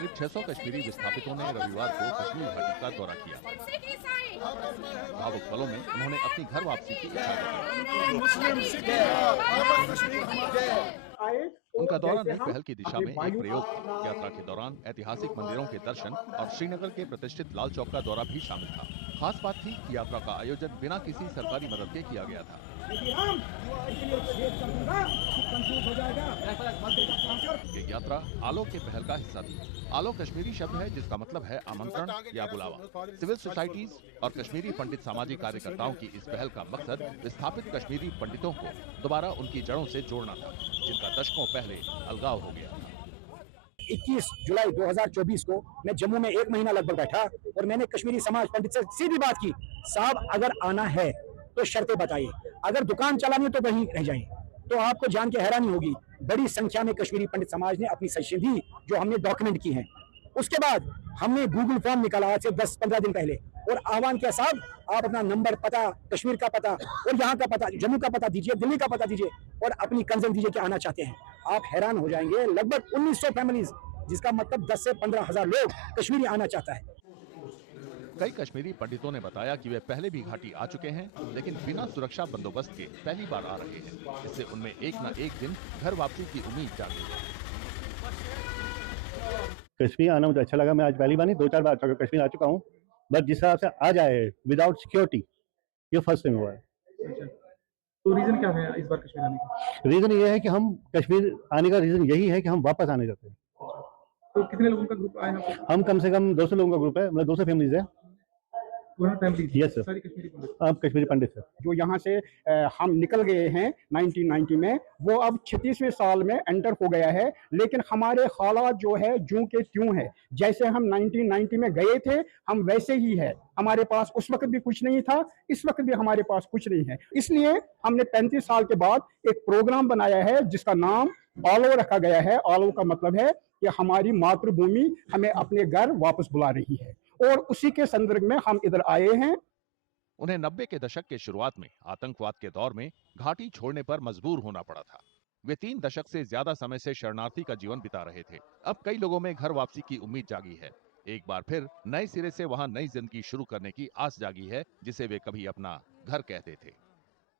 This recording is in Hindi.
करीब 600 कश्मीरी विस्थापितों ने रविवार को कश्मीर घाटी का दौरा किया। भावुक पलों में उन्होंने अपनी घर वापसी की इच्छा जताई। उनका दौरा नई पहल की दिशा में एक प्रयोग था। यात्रा के दौरान ऐतिहासिक मंदिरों के दर्शन और श्रीनगर के प्रतिष्ठित लाल चौक का दौरा भी शामिल था। खास बात थी कि यात्रा का आयोजन बिना किसी सरकारी मदद के किया गया था। ये यात्रा आलो के पहल का हिस्सा थी। आलो कश्मीरी शब्द है जिसका मतलब है आमंत्रण या बुलावा। सिविल सोसाइटीज और कश्मीरी पंडित सामाजिक कार्यकर्ताओं की इस पहल का मकसद विस्थापित कश्मीरी पंडितों को दोबारा उनकी जड़ों से जोड़ना था, जिनका दशकों पहले अलगाव हो गया। 21 जुलाई 2024 को मैं जम्मू में 1 महीना लगभग बैठा और मैंने कश्मीरी समाज पंडित से सीधी बात की, साहब अगर आना है तो शर्तें बताइए, अगर दुकान चलानी है तो वहीं रह जाइए। तो आपको जान के हैरानी होगी, बड़ी संख्या में कश्मीरी पंडित समाज ने अपनी सजेशन दी जो हमने डॉक्यूमेंट की हैं। उसके बाद हमने गूगल फॉर्म निकाला आज से 10-15 दिन पहले और आह्वान किया, साहब आप अपना नंबर, पता, कश्मीर का पता और यहाँ का पता, जम्मू का पता दीजिए, दिल्ली का पता दीजिए और अपनी कंसर्न दीजिए कि आना चाहते हैं। आप हैरान हो जाएंगे, लगभग 1900 फैमिलीज, जिसका मतलब 10 से 15,000 लोग कश्मीरी आना चाहता है। कई कश्मीरी पंडितों ने बताया कि वे पहले भी घाटी आ चुके हैं, लेकिन बिना सुरक्षा बंदोबस्त के पहली बार आ रहे हैं। इससे उनमें एक न एक दिन घर वापसी की उम्मीद जागी है। कश्मीर आना मुझे अच्छा लगा। मैं आज पहली बार नहीं, 2-4 बार कश्मीर आ चुका हूँ, बट जिस हिसाब से आ जाए विदाउट सिक्योरिटी, ये फर्स्ट टाइम हुआ है। तो रीजन क्या है इस बार कश्मीर आने का? रीजन ये है कि हम कश्मीर आने का रीजन यही है कि हम वापस आने चाहते हैं। तो कितने लोगों का ग्रुप आया है? हम कम से कम 200 लोगों का ग्रुप है, मतलब 200 फैमिलीज है। यस सर, सारी कश्मीरी पंडित। आप कश्मीरी पंडित सर। जो यहाँ से हम निकल गए हैं 1990 में, वो अब 36वें साल में एंटर हो गया है, लेकिन हमारे हालात जो है जूं के त्यों है। जैसे हम 1990 में गए थे हम वैसे ही है। हमारे पास उस वक्त भी कुछ नहीं था, इस वक्त भी हमारे पास कुछ नहीं है। इसलिए हमने 35 साल के बाद एक प्रोग्राम बनाया है जिसका नाम आलो रखा गया है। आलो का मतलब है कि हमारी मातृभूमि हमें अपने घर वापस बुला रही है और उसी के संदर्भ में हम इधर आए हैं। उन्हें 90 के दशक के शुरुआत में आतंकवाद के दौर में घाटी छोड़ने पर मजबूर होना पड़ा था। वे 3 दशक से ज्यादा समय से शरणार्थी का जीवन बिता रहे थे। अब कई लोगों में घर वापसी की उम्मीद जागी है। एक बार फिर नए सिरे से वहां नई जिंदगी शुरू करने की आस जागी है, जिसे वे कभी अपना घर कहते थे।